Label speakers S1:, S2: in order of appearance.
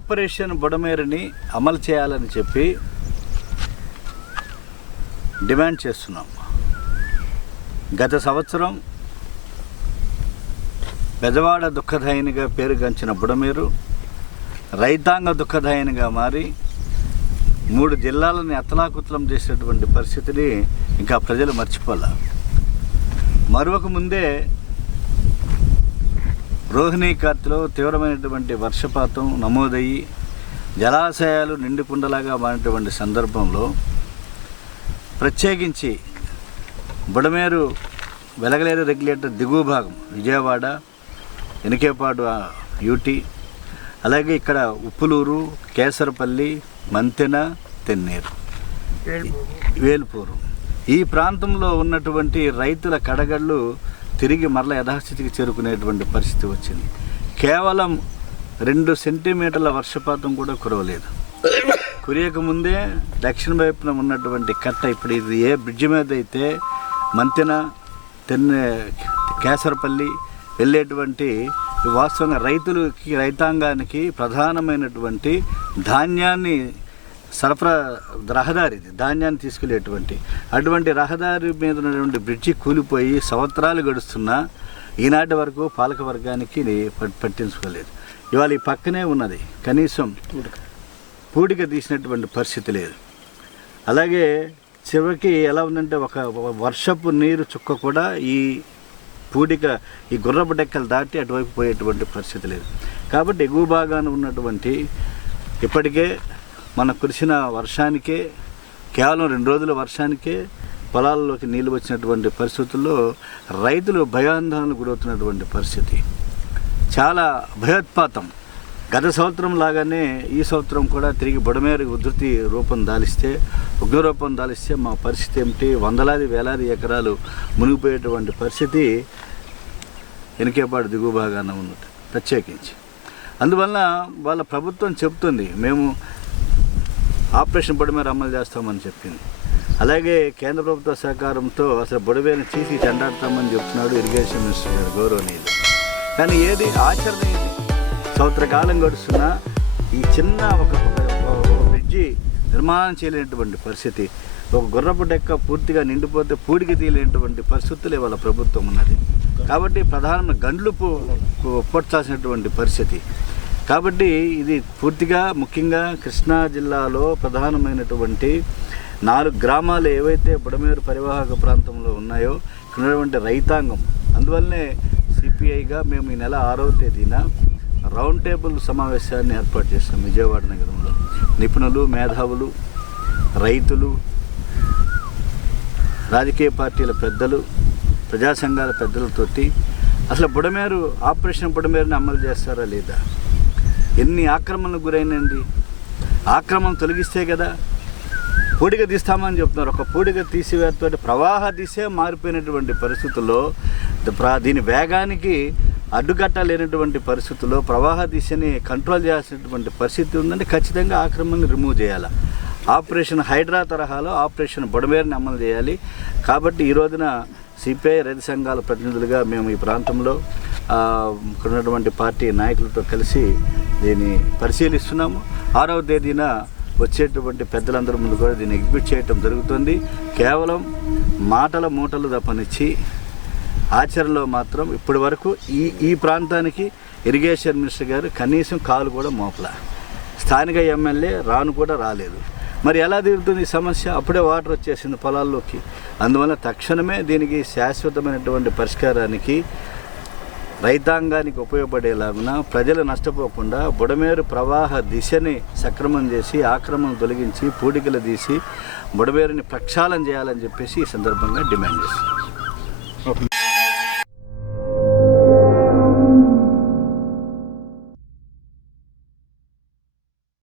S1: Operation బుడమేరుని అమలు చేయాలని చెప్పి డిమాండ్ చేస్తున్నాం. గత సంవత్సరం బెజవాడ దుఃఖదాయినిగా పేరుగాంచిన బుడమేరు రైతాంగ దుఃఖదాయినిగా మారి మూడు జిల్లాలని అతలాకుతలం చేసినటువంటి పరిస్థితిని ఇంకా ప్రజలు మర్చిపోలే. మరొక ముందే రోహిణీ కార్తిలో తీవ్రమైనటువంటి వర్షపాతం నమోదయ్యి జలాశయాలు నిండు కుండలాగా మారినటువంటి సందర్భంలో ప్రత్యేకించి బుడమేరు వెలగలేరు రెగ్యులేటర్ దిగువ భాగం విజయవాడ ఎనికేపాడు ఆ, యూటీ అలాగే ఇక్కడ ఉప్పులూరు కేసరపల్లి మంతెన తెన్నేరు వేల్పూరు. ఈ ప్రాంతంలో ఉన్నటువంటి రైతుల కడగళ్ళు తిరిగి మరల యథాస్థితికి చేరుకునేటువంటి పరిస్థితి వచ్చింది. కేవలం రెండు సెంటీమీటర్ల వర్షపాతం కూడా కురవలేదు. కురియక ముందే దక్షిణ వైపున ఉన్నటువంటి కట్ట ఇప్పుడు ఇది ఏ బ్రిడ్జి మీద అయితే మంతెన తెన్నె కేసరపల్లి వెళ్ళేటువంటి వాస్తవంగా రైతులకి రైతాంగానికి ప్రధానమైనటువంటి ధాన్యాన్ని సరఫరా రహదారి ధాన్యాన్ని తీసుకెళ్ళేటువంటి. అటువంటి రహదారి మీద ఉన్నటువంటి బ్రిడ్జి కూలిపోయి సంవత్సరాలు గడుస్తున్నా ఈనాటి వరకు పాలక వర్గానికి పట్టించుకోలేదు. ఇవాళ ఈ పక్కనే ఉన్నది. కనీసం పూడిక. తీసినటువంటి పరిస్థితి లేదు. అలాగే చివరికి ఎలా ఉందంటే ఒక ఒక వర్షపు నీరు చుక్క కూడా ఈ పూడిక ఈ గుర్రపు డెక్కలు దాటి అటువైపు పోయేటువంటి పరిస్థితి లేదు. కాబట్టి ఎగువ భాగాన ఉన్నటువంటి ఇప్పటికే మన కురిసిన వర్షానికే కేవలం రెండు రోజుల వర్షానికే పొలాల్లోకి నీళ్ళు వచ్చినటువంటి పరిస్థితుల్లో రైతులు భయాందోళనకు గురవుతున్నటువంటి పరిస్థితి. చాలా భయోత్పాతం. గత సంవత్సరం లాగానే ఈ సంవత్సరం కూడా తిరిగి బుడమేరు ఉధృతి రూపం దాలిస్తే ఉగ్రరూపం దాలిస్తే మా పరిస్థితి ఏమిటి? వందలాది వేలాది ఎకరాలు మునిగిపోయేటువంటి పరిస్థితి వెనకేపాటు దిగువ భాగాన ఉన్నది ప్రత్యేకించి. అందువల్ల వాళ్ళ ప్రభుత్వం చెప్తుంది మేము ఆపరేషన్ బొడమేర అమలు చేస్తామని చెప్పింది. అలాగే కేంద్ర ప్రభుత్వ సహకారంతో అసలు బుడవేని తీసి చెండాడతామని చెప్తున్నాడు ఇరిగేషన్ మినిస్టర్ గారు గౌరవనీయులు. కానీ ఏది ఆచరణ ఏది సంవత్సర కాలం గడుస్తున్నా ఈ చిన్న ఒక బ్రిడ్జి నిర్మాణం చేయలేనటువంటి పరిస్థితి. ఒక గుర్రపు డెక్క పూర్తిగా నిండిపోతే పూడికి తీయలేనటువంటి పరిస్థితులు ఇవాళ ప్రభుత్వం ఉన్నది. కాబట్టి ప్రధానమైన గండ్లు పొట్టాల్సినటువంటి పరిస్థితి. కాబట్టి ఇది పూర్తిగా ముఖ్యంగా కృష్ణా జిల్లాలో ప్రధానమైనటువంటి నాలుగు గ్రామాలు ఏవైతే బుడమేరు పరివాహక ప్రాంతంలో ఉన్నాయో ఉన్నటువంటి రైతాంగం. అందువల్లనే సిపిఐగా మేము ఈ నెల ఆరవ తేదీన రౌండ్ టేబుల్ సమావేశాన్ని ఏర్పాటు చేస్తాం విజయవాడ నగరంలో. నిపుణులు మేధావులు రైతులు రాజకీయ పార్టీల పెద్దలు ప్రజా సంఘాల పెద్దలతోటి అసలు బుడమేరు ఆపరేషన్ బుడమేరుని అమలు చేస్తారా లేదా? ఎన్ని ఆక్రమణలకు గురైనండి ఆక్రమణ తొలగిస్తే కదా పూడిక తీస్తామని చెప్తున్నారు. ఒక పూడిక తీసివేతో ప్రవాహ దిశే మారిపోయినటువంటి పరిస్థితుల్లో దీని వేగానికి అడ్డుకట్టలేనటువంటి పరిస్థితుల్లో ప్రవాహ దిశని కంట్రోల్ చేయాల్సినటువంటి పరిస్థితి ఉందంటే ఖచ్చితంగా ఆక్రమణను రిమూవ్ చేయాలి. ఆపరేషన్ హైడ్రా తరహాలో ఆపరేషన్ బుడమేరుని అమలు చేయాలి. కాబట్టి ఈ రోజున సిపిఐ రైతు సంఘాల ప్రతినిధులుగా మేము ఈ ప్రాంతంలో ఇక్కడ ఉన్నటువంటి పార్టీ నాయకులతో కలిసి దీన్ని పరిశీలిస్తున్నాము. ఆరవ తేదీన వచ్చేటువంటి పెద్దలందరి ముందు కూడా దీన్ని ఎగ్జిబిట్ చేయటం జరుగుతుంది. కేవలం మాటల మూటలు తప్పనిచ్చి ఆచరణలో మాత్రం ఇప్పటి వరకు ఈ ఈ ప్రాంతానికి ఇరిగేషన్ మినిస్టర్ గారు కనీసం కాలు కూడా మోపల. స్థానిక ఎమ్మెల్యే రాను కూడా రాలేదు. మరి ఎలా తీరుతుంది ఈ సమస్య? అప్పుడే వాటర్ వచ్చేసింది పొలాల్లోకి. అందువల్ల తక్షణమే దీనికి శాశ్వతమైనటువంటి పరిష్కారానికి రైతాంగానికి ఉపయోగపడేలాగున ప్రజలు నష్టపోకుండా బుడమేరు ప్రవాహ దిశని సక్రమం చేసి ఆక్రమణ తొలగించి పూడికలు తీసి బుడమేరుని ప్రక్షాళన చేయాలని చెప్పేసి ఈ సందర్భంగా డిమాండ్ చేస్తుంది